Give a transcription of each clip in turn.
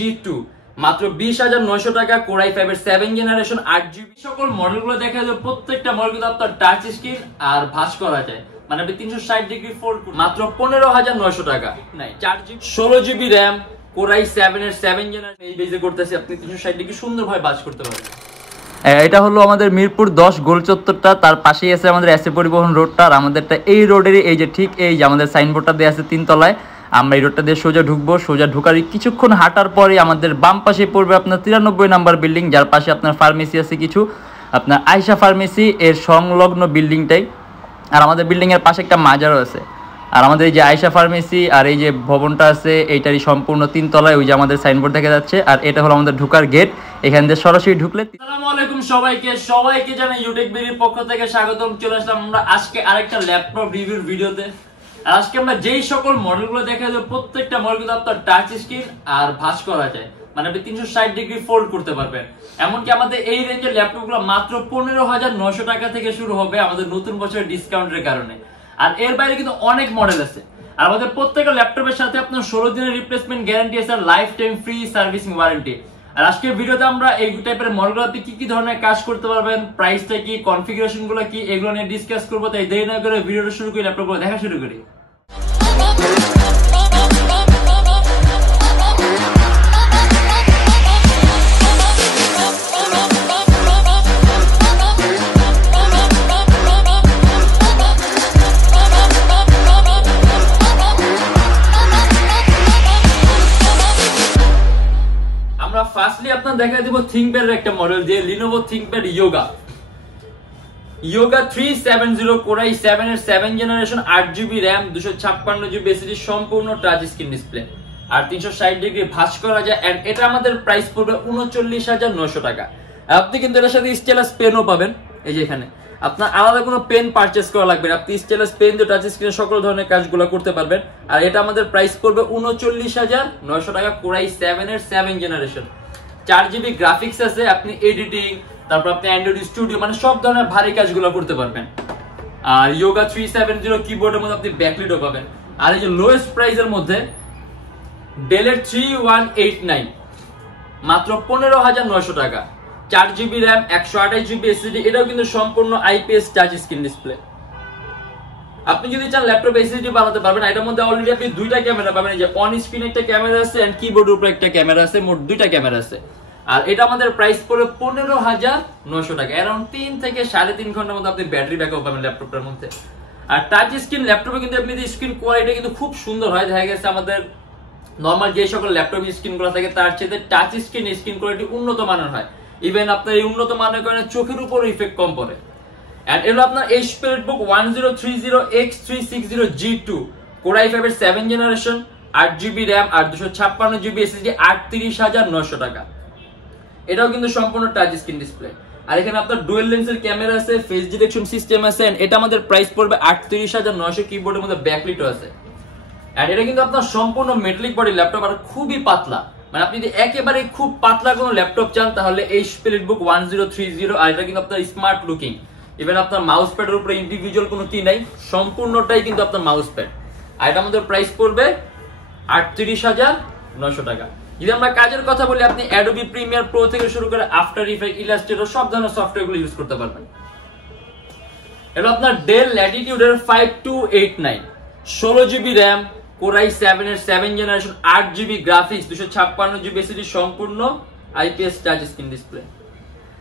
G2 মাত্র 20,900 টাকা, Core i5 এর 7 জেনারেশন 8GB। সকল মডেলগুলো দেখা যায় প্রত্যেকটা মডেল কিন্তু আপনার টাচ স্ক্রিন আর ভাঁজ করা যায়, মানে আপনি 360 ডিগ্রি ফোল্ড মাত্র 15,900 টাকা। নাই 4GB 16GB RAM Core i7 এর 7 জেনারেশন এই বেজে করতেছি, আপনি 360 ডিগ্রি সুন্দরভাবে ভাঁজ করতে পারবেন। এটা হলো আমাদের মিরপুর 10 গোল চত্বরটা, তার পাশেই আছে আমাদের এসএ পরিবহন রোডটা। আর আমাদেরটা এই রোডেরই এই যে ঠিক এই যে আমাদের সাইনবোর্ডটা দেওয়া আছে 3 তলায়। আমরা এই রোডটা দিয়ে সোজা ঢুকবো, সোজা ঢুকার কিছুক্ষণ হাঁটার পরে আমাদের বাম পাশে পড়বে আপনার 93 নাম্বার বিল্ডিং, যার পাশে আপনার ফার্মেসি আছে কিছু, আপনার আয়শা ফার্মেসি এর সংলগ্ন বিল্ডিংটাই। আর আমাদের বিল্ডিংয়ের পাশে একটা মাজারও আছে। আর আমাদের এই যে আয়শা ফার্মেসি আর এই যে ভবনটা আছে এইটারই সম্পূর্ণ 3 তলায়, ওই যে আমাদের সাইনবোর্ড দেখা যাচ্ছে। আর এটা হলো আমাদের ঢুকার গেট, এখান দিয়ে সরাসরি ঢুকলে। আসসালামু আলাইকুম সবাইকে জানাই ইউটেকবিডির পক্ষ থেকে স্বাগতম। চলে আসলাম আমরা আজকে আরেকটা ল্যাপটপ রিভিউর ভিডিওতে। আর আজকে আমরা যেই সকল মডেলগুলো দেখা যায় প্রত্যেকটা মডেল কিন্তু আপনার টাচ স্ক্রিন আর ভাঁজ করা যায়, মানে আপনি 360 ডিগ্রি ফোল্ড করতে পারবেন। এমনকি আমাদের এই রেঞ্জের ল্যাপটপগুলো মাত্র 15,900 টাকা থেকে শুরু হবে আমাদের নতুন বছরের ডিসকাউন্টের কারণে। আর এর বাইরে কিন্তু অনেক মডেল আছে। আর আমাদের প্রত্যেকটা ল্যাপটপের সাথে আপনার 16 দিনের রিপ্লেসমেন্ট গ্যারান্টি আছে, life time free servicing warranty. আর আজকের ভিডিওতে আমরা এই টাইপের মডেলগুলোতে কি ধরনের কাজ করতে পারবেন, প্রাইসটা কি, কনফিগারেশন গুলো কি, এগুলো নিয়ে ডিসকাস করবো। তাই দেরি না করে ভিডিওটা শুরু করি, ল্যাপটপগুলো দেখা শুরু করি। ফার্স্টলি আপনার দেখা দিব থিংকপ্যাড এর একটা মডেল, যে Lenovo ThinkPad Yoga 370 Core i7 এর 7 generation 8GB RAM 256GB SSD সম্পূর্ণ টাচ স্ক্রিন ডিসপ্লে আর 360 ডিগ্রি ভাঁজ করা যায়। এন্ড এটা আমাদের প্রাইস পড়বে 39,900 টাকা। আপনি কিন্তু এর সাথে স্টাইলাস পেনও পাবেন। এই যে এখানে আপনার আলাদা কোনো পেন পারচেজ করা লাগবে না, আপনি স্টাইলাস পেন দিয়ে টাচ স্ক্রিনে সকল ধরনের কাজগুলো করতে পারবেন। আর এটা আমাদের প্রাইস পড়বে 39,900 টাকা। Core i7 এর 7 জেনারেশন 4GB গ্রাফিক্স আছে, আপনি এডিটিং, তারপর আপনি অ্যান্ড্রয়েড স্টুডিও, মানে সব ধরনের ভারী কাজগুলো করতে পারবেন। আর Yoga 370 কিবোর্ডের মধ্যে আপনি ব্যাকলিটও পাবেন। আর এই যে লোয়েস্ট প্রাইসের মধ্যে Dell এর 3189 মাত্র 15,900 টাকা, 4GB RAM 128GB SSD, এটাও কিন্তু সম্পূর্ণ IPS টাচ স্ক্রিন ডিসপ্লে। আপনি যদি চান ল্যাপটপ এসএসডি বানাতে পারবেন। এটার মধ্যে অলরেডি আপনি দুইটা ক্যামেরা পাবেন, যে অন স্ক্রিন একটা ক্যামেরা আছে এন্ড কিবোর্ডের উপরে একটা ক্যামেরা আছে, মোট দুইটা ক্যামেরা আছে। আর এটা আমাদের প্রাইস পড়বে 15,900 টাকা। অ্যারাউন্ড 3 থেকে 3.5 ঘন্টার মধ্যে আপনি ব্যাটারি ব্যাকআপ পাবেন ল্যাপটপটার মধ্যে। আর টাচ স্ক্রিন ল্যাপটপে কিন্তু আপনি স্ক্রিন কোয়ালিটি কিন্তু খুব সুন্দর হয়। দেখা গেছে আমাদের নরমাল যে সকল ল্যাপটপ স্ক্রিনগুলো থাকে তার চেয়ে টাচ স্ক্রিন কোয়ালিটি উন্নত মানের হয়। ইভেন আপনার এই উন্নত মানের কারণে চোখের উপর ইফেক্ট কম পড়ে। And এলো আপনার HP Book 1030X360 G2 Core i5 এর 7 জেনারেশন 8GB RAM আর 256GB SSD 38,900 টাকা। এটাও কিন্তু সম্পূর্ণ টাচ স্ক্রিন ডিসপ্লে। আর এখানে আপনার ডুয়াল লেন্সের ক্যামেরা আছে, ফেস ডিটেকশন সিস্টেম আছে। এন্ড এটা আমাদের প্রাইস পড়বে 38,900। কিবোর্ডের মধ্যে ব্যাকলিটও আছে। এন্ড এটা কিন্তু আপনার সম্পূর্ণ মেটালিক বডি ল্যাপটপ আর খুবই পাতলা, মানে আপনি যদি একেবারে খুব পাতলা কোনো ল্যাপটপ চান তাহলে HP Book 1030। আর এটা কিন্তু আপনার স্মার্ট লুকিং, ইভেন আপনার মাউস প্যাডের উপরে ইন্ডিভিজুয়াল কোনো কি নাই, সম্পূর্ণটাই কিন্তু আপনার মাউস প্যাড। আর এটা আমাদের প্রাইস পড়বে 38,900 টাকা। যদি আমরা কাজের কথা বলি, আপনি Adobe Premiere Pro থেকে শুরু করে আফটার ইফেক্ট, ইলাস্ট্রেটর সব ধরনের সফটওয়্যারগুলো ইউজ করতে পারবেন। এটা আপনার Dell Latitude এর 5289 16GB RAM Core i7 এর 7 generation 8GB graphics 256GB SSD সম্পূর্ণ IPS টাচ স্ক্রিন ডিসপ্লে।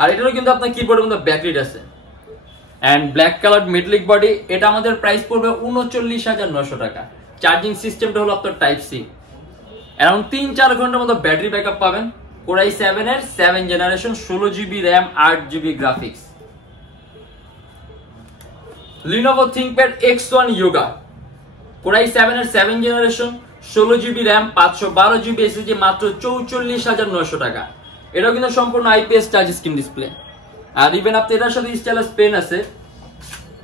আর এটারও কিন্তু আপনার কিবোর্ডের মধ্যে ব্যাকলিট আছে and black colour metallic body. এটা আমাদের প্রাইস পড়বে 39,900 টাকা। চার্জিং সিস্টেমটা হলো আপনার টাইপ সি। অ্যারাউন্ড 3-4 ঘন্টার মতো ব্যাটারি ব্যাকআপ পাবেন। Core i7 এর 7 generation 16GB RAM 8GB graphics. Lenovo ThinkPad X1 Yoga Core i7 এর 7 generation 16GB RAM 512GB SSD মাত্র 44,900 টাকা। এটাও কিন্তু সম্পূর্ণ IPS টাচ স্ক্রিন ডিসপ্লে। আর ইভেন আপনি এটার সাথে স্টাইলাস পেন আছে,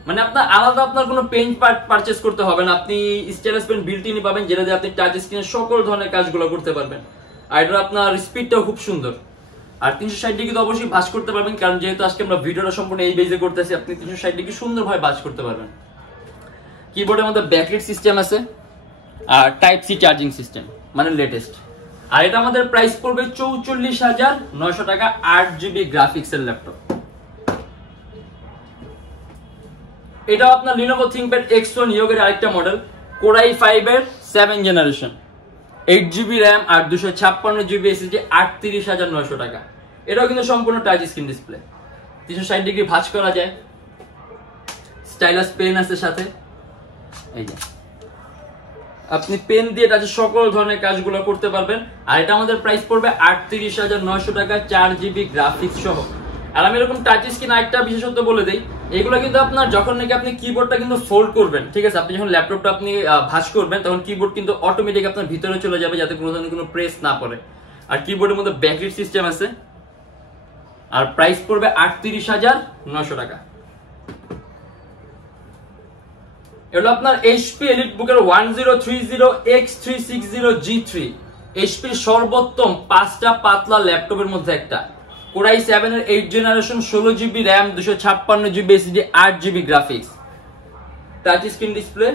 মানে আপনার আলাদা আপনার কোনো পেন পারচেজ করতে হবে না, আপনি স্টাইলাস পেন বিল্ট ইনই পাবেন, যেটা দিয়ে আপনি টাচ স্ক্রিনে সকল ধরনের কাজগুলো করতে পারবেন। আর এটা আপনার স্পিডটাও খুব সুন্দর। আর 360 ডিগ্রি তো অবশ্যই ভাঁজ করতে পারবেন, কারণ যেহেতু আজকে আমরা ভিডিওটা সম্পূর্ণ এই বেজে করতেছি, আপনি 360 ডিগ্রি সুন্দরভাবে ভাঁজ করতে পারবেন। কিবোর্ডের মধ্যে ব্যাকলিট সিস্টেম আছে আর টাইপ সি চার্জিং সিস্টেম, মানে লেটেস্ট। আর এটা আমাদের প্রাইস পড়বে 44,900 টাকা, 8GB গ্রাফিক্স এর ল্যাপটপ। এটা আপনার Lenovo ThinkPad X1 ইয়োগের আরেকটা মডেল, Core i5 এর 7 জেনারেশন, 8GB RAM আর 256GB SSD, 38,900 টাকা। এটাও কিন্তু সম্পূর্ণ টাচ স্ক্রিন ডিসপ্লে, 360 ডিগ্রি ভাঁজ করা যায়, স্টাইলাস পেন আছে সাথে। এই যে আপনি পেন দিয়ে টাচে সকল ধরনের কাজগুলো করতে পারবেন। আর এটা আমাদের প্রাইস পড়বে 38,900 টাকা, 4GB গ্রাফিক্স সহ। আর আমি এরকম টাচ স্ক্রিন আরেকটা বিশেষত্ব বলে দেই, এগুলো কিন্তু আপনার যখন নাকি আপনি কিবোর্ডটা কিন্তু ফোল্ড করবেন, ঠিক আছে, আপনি যখন ল্যাপটপটা আপনি ভাঁজ করবেন তখন কিবোর্ড কিন্তু অটোমেটিক আপনার ভিতরে চলে যাবে, যাতে কোনো ধরনের কোনো প্রেস না পড়ে। আর কিবোর্ডের মধ্যে ব্যাকলিট সিস্টেম আছে। আর প্রাইস পড়বে 38,900 টাকা। এটা আপনার HP EliteBook এর 1030X360G3, HP এর সর্বোত্তম 5টা পাতলা ল্যাপটপের মধ্যে একটা। Core i7 এর 8 generation, 16GB RAM, 256GB SSD, 8GB graphics, touch screen display.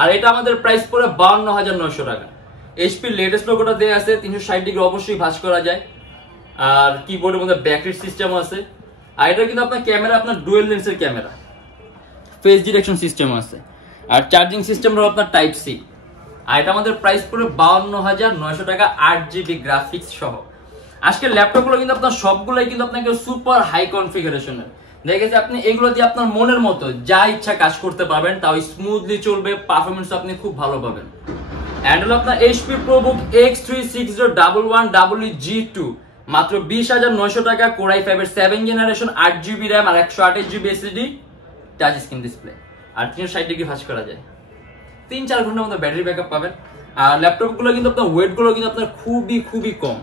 আর এটা আমাদের প্রাইস পড়ে 52,900 টাকা। HP এর লেটেস্ট লোগোটা দেয়া আছে, 360 ডিগ্রি অবশ্যই ভাঁজ করা যায়। আর কিবোর্ডের মধ্যে ব্যাকলিট সিস্টেম আছে। আর এটা কিন্তু আপনার ক্যামেরা আপনার ডুয়েল লেন্সের ক্যামেরা, ফেস ডিটেকশন সিস্টেম আছে। আর চার্জিং সিস্টেম হলো আপনার টাইপ সি। আর এটা আমাদের প্রাইস পড়ে 52,900 টাকা, 8GB গ্রাফিক্স সহ। আজকের ল্যাপটপগুলো কিন্তু আপনার সবগুলোই কিন্তু আপনাকে সুপার হাই কনফিগারেশনের, দেখেছি আপনি এগুলো দিয়ে আপনার মনের মতো যা ইচ্ছা কাজ করতে পারবেন, তাও স্মুথলি চলবে, পারফরমেন্স আপনি খুব ভালো পাবেন। এন্ড হলো আপনার HP ProBook X36011WG2, মাত্র 20,900 টাকা, Core i5 এর 7 জেনারেশন, 8GB RAM আর 128GB SSD, touch screen display. আর 360 ডিগ্রি ভাঁজ করা যায়, 3-4 ঘন্টার মতো ব্যাটারি ব্যাকআপ পাবেন। আর ল্যাপটপগুলো কিন্তু আপনার ওয়েট গুলো কিন্তু আপনার খুবই কম।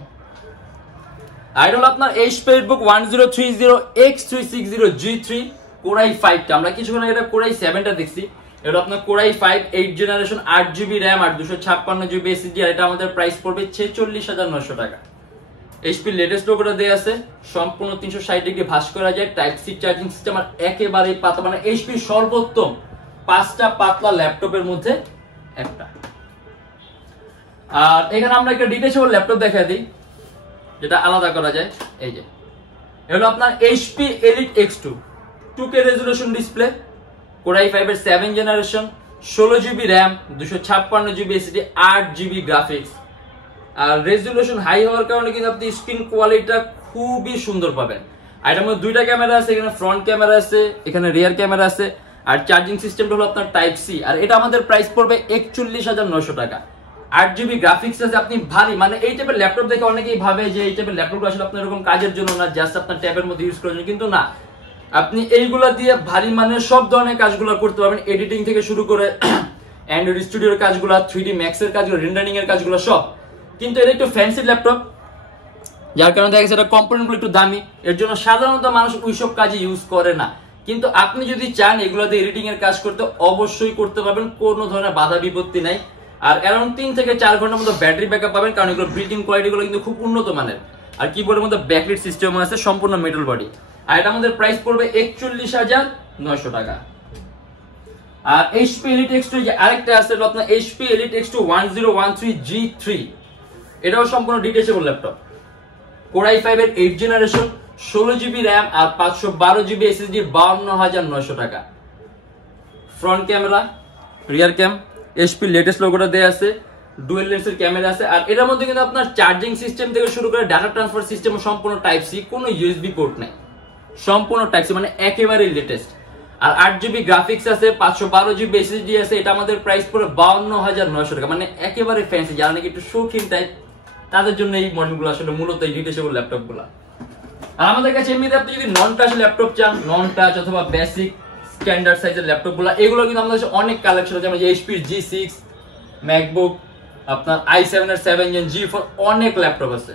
আর এটা হলো আপনার HP EliteBook 1030X360G3, Core i5 টা আমরা কিছুক্ষণ আগে এটা Core i7 টা দেখছি। এটা আপনার Core i5 8 generation, 8GB RAM আর 256GB SSD। আর এটা আমাদের প্রাইস পড়বে 46,900 টাকা। HP লেটেস্ট লোগোটা দেয়া আছে, সম্পূর্ণ 360 ডিগ্রি ভাঁজ করা যায়, টাইপ সি চার্জিং সিস্টেম। আর একেবারে পাতলা, মানে HP সর্বোত্তম 5টা পাতলা ল্যাপটপের মধ্যে একটা। আর এখানে আমরা একটা ডিটেচেবল ল্যাপটপ দেখাই দিই, যেটা আলাদা করা যায়। এই যে এটা আপনার HP Elite X2, 2K resolution display, Core i5 এর 7 generation, 16GB RAM, 256GB SSD, 8GB graphics. আর রেজোলিউশন হাই হওয়ার কারণে কিন্তু আপনি স্ক্রিন কোয়ালিটিটা খুবই সুন্দর পাবেন। আর এটার মধ্যে দুইটা ক্যামেরা আছে, এখানে ফ্রন্ট ক্যামেরা আছে, এখানে রিয়ার ক্যামেরা আছে। আর চার্জিং সিস্টেমটা হলো আপনার টাইপ সি। আর এটা আমাদের প্রাইস পড়বে 41,900 টাকা, 8GB গ্রাফিক্স আছে। আপনি ভারী, মানে এই টাইপের ল্যাপটপ দেখে অনেকেই ভাবে যে এই টাইপের ল্যাপটপগুলো আসলে আপনার এরকম কাজের জন্য না, জাস্ট আপনার ট্যাবের মধ্যে ইউজ করার জন্য, কিন্তু না, আপনি এইগুলা দিয়ে ভারী মানের সব ধরনের কাজগুলো করতে পারবেন, এডিটিং থেকে শুরু করে অ্যান্ড্রয়েড স্টুডিওর কাজগুলো, 3D Max এর কাজগুলো, রেন্ডারিং এর কাজগুলো সব। কিন্তু এটা একটু ফ্যান্সি ল্যাপটপ, যার কারণে দেখা গেছে এটা কম্পোনেন্টগুলো একটু দামি, এর জন্য সাধারণত মানুষ ওইসব কাজে ইউজ করে না। কিন্তু আপনি যদি চান এগুলোতে এডিটিং এর কাজ করতে, অবশ্যই করতে পারবেন, কোনো ধরনের বাধা বিপত্তি নাই। আর অ্যারাউন্ড 3 থেকে 4 ঘন্টার মতো ব্যাটারি ব্যাকআপ পাবেন, কারণ এগুলো বিল্ডিং কোয়ালিটি গুলো কিন্তু খুব উন্নত মানের। আর কিবোর্ডের মধ্যে ব্যাকলিট সিস্টেম আছে, সম্পূর্ণ মেটাল বডি। আর এটা আমাদের প্রাইস পড়বে 41,900 টাকা। আর HP Elite X2 যে আরেকটা আছে, আপনার HP Elite X2 1013G3, এটাও সম্পূর্ণ ডিটেচেবল ল্যাপটপ, Core i5 এর 8 জেনারেশন, 16GB RAM আর 512GB SSD, 52,900 টাকা। ফ্রন্ট ক্যামেরা, রিয়ার ক্যাম, HP লেটেস্ট লোগোটা দেয়া আছে, ডুয়েল লেন্সের ক্যামেরা আছে। আর এটার মধ্যে কিন্তু আপনার চার্জিং সিস্টেম থেকে শুরু করে ডাটা ট্রান্সফার সিস্টেম সম্পূর্ণ টাইপ সি, কোনো USB পোর্ট নাই, সম্পূর্ণ টাইপ সি, মানে একেবারে লেটেস্ট। আর 8GB গ্রাফিক্স আছে, 512GB SSD আছে। এটা আমাদের প্রাইস পড়ে 52,900 টাকা, মানে একেবারে ফ্যান্সি, যারা নাকি একটু শৌখিন টাইপ, তাদের জন্য এই মডেলগুলো আসলে মূলত এই ডিটেচেবল ল্যাপটপগুলো। আর আমাদের কাছে এমনিতে আপনি যদি নন টাচ ল্যাপটপ চান, নন টাচ অথবা বেসিক স্ট্যান্ডার্ড সাইজের ল্যাপটপগুলো, এগুলো কিন্তু আমাদের কাছে অনেক কালেকশন আছে, যেমন HP G6, ম্যাকবুক, আপনার i7 এর 7 Gen, G4, অনেক ল্যাপটপ আছে।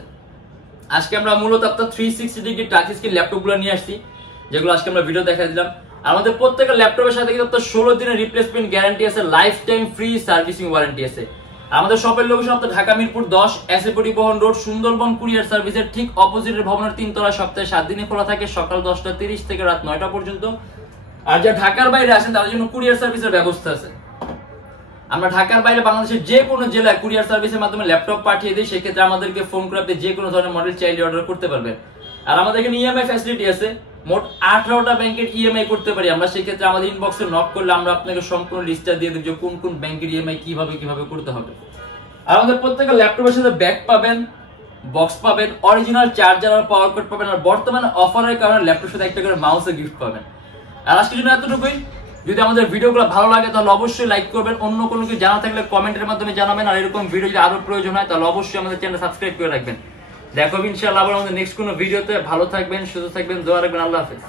আজকে আমরা মূলত আপনার 360 ডিগ্রি টাচ স্ক্রিন ল্যাপটপগুলো নিয়ে আসছি, যেগুলো আজকে আমরা ভিডিও দেখা দিলাম। আমাদের প্রত্যেকটা ল্যাপটপের সাথে কিন্তু আপনার 16 দিনের রিপ্লেসমেন্ট গ্যারান্টি আছে, life time free servicing warranty আছে। আমাদের শপের লোকেশন আপনার ঢাকা মিরপুর 10, এসএ পরিবহন রোড, সুন্দরবন কুরিয়ার সার্ভিসের ঠিক অপোজিটের ভবনের 3 তলা, সপ্তাহে 7 দিনে খোলা থাকে, সকাল 10:30 থেকে রাত 9টা পর্যন্ত। আর যারা ঢাকার বাইরে আছেন তাদের জন্য কুরিয়ার সার্ভিসের ব্যবস্থা আছে। আমরা ঢাকার বাইরে বাংলাদেশের যে কোনো জেলায় কুরিয়ার সার্ভিসের মাধ্যমে ল্যাপটপ পাঠিয়ে দিই, সেক্ষেত্রে আমাদেরকে ফোন করে আপনি যে কোনো ধরনের মডেল চাইলে অর্ডার করতে পারবেন। আর আমাদের এখানে ইএমআই ফ্যাসিলিটি আছে, মোট 18টা ব্যাংকের ইএমআই করতে পারি আমরা। সেক্ষেত্রে আমাদের ইনবক্সে নক করলে আমরা আপনাকে সম্পূর্ণ লিস্টটা দিয়ে দেব যে কোন কোন ব্যাংকের ইএমআই কিভাবে করতে হবে। আর আমাদের প্রত্যেকটা ল্যাপটপের সাথে ব্যাগ পাবেন, বক্স পাবেন, অরিজিনাল চার্জার আর পাওয়ার কোড পাবেন। আর বর্তমানে অফারের কারণে ল্যাপটপের সাথে একটা করে মাউসে গিফট পাবেন। আর আজকের জন্য এতটুকুই। যদি আমাদের ভিডিওগুলো ভালো লাগে তাহলে অবশ্যই লাইক করবেন, অন্য কোনো কিছু জানা থাকলে কমেন্টের মাধ্যমে জানাবেন। আর এরকম ভিডিও যদি আরো প্রয়োজন হয় তাহলে অবশ্যই আমাদের চ্যানেল সাবস্ক্রাইব করে রাখবেন। দেখো ইনশাআল্লাহ আবার আমাদের নেক্সট কোনো ভিডিওতে। ভালো থাকবেন, সুস্থ থাকবেন, দোয়া রাখবেন। আল্লাহ হাফেজ।